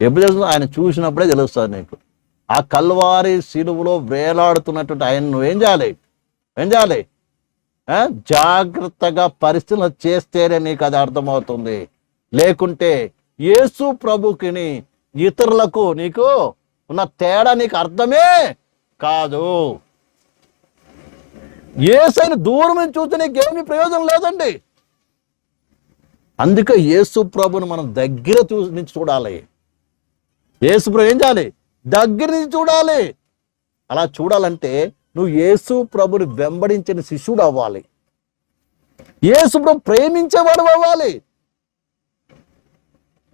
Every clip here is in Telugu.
ఎప్పుడు తెలుస్తుంది ఆయన చూసినప్పుడే తెలుస్తుంది నీకు. ఆ కల్వారి సిలువలో వేలాడుతున్నటువంటి ఆయన నువ్వేం చేయాలి? ఏం చేయాలి? ఆ? జాగ్రత్తగా పరిశీలన చేస్తేనే నీకు అది అర్థమవుతుంది. లేకుంటే యేసు ప్రభుకిని ఇతరులకు నీకు ఉన్న తేడా నీకు అర్థమే కాదు. ఏసైన దూరం నుంచి చూస్తే నీకేమీ ప్రయోజనం లేదండి. అందుకే యేసు ప్రభుని మనం దగ్గర చూ నుంచి చూడాలి. యేసుప్రభు ఏం చేయాలి? దగ్గర నుంచి చూడాలి. అలా చూడాలంటే నువ్వు యేసు ప్రభుని వెంబడించిన శిష్యుడు అవ్వాలి. యేసు ప్రభు ప్రేమించేవాడు అవ్వాలి.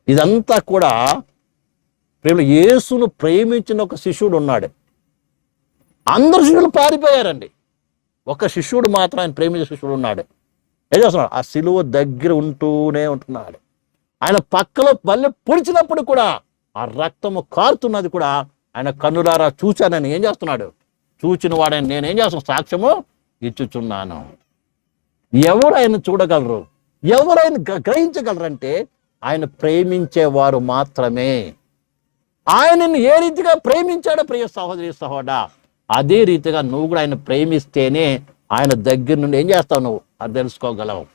ఇదంతా కూడా ప్రేమ యేసును ప్రేమించిన ఒక శిష్యుడు ఉన్నాడు. అందరు శిష్యులు పారిపోయారండి. ఒక శిష్యుడు మాత్రం ఆయన ప్రేమించే శిష్యుడు ఉన్నాడు. ఏం చేస్తున్నాడు? ఆ సిలువ దగ్గర ఉంటూనే ఉంటున్నాడు. ఆయన పక్కలో బల్లె పొడిచినప్పుడు కూడా ఆ రక్తము కారుతున్నది కూడా ఆయన కన్నులారా చూశానని ఏం చేస్తున్నాడు? చూచిన వాడని నేనేం చేస్తాను? సాక్ష్యము ఇచ్చుచున్నాను. ఎవరు ఆయన చూడగలరు? ఎవరు ఆయన గ్రహించగలరంటే ఆయన ప్రేమించేవారు మాత్రమే. ఆయనను ఏ రీతిగా ప్రేమించాడో ప్రియ సహోదరి సహోడా? అదే రీతిగా నువ్వు కూడా ఆయన ప్రేమిస్తేనే ఆయన దగ్గర నుండి ఏం చేస్తావు నువ్వు? అది తెలుసుకోగలవు.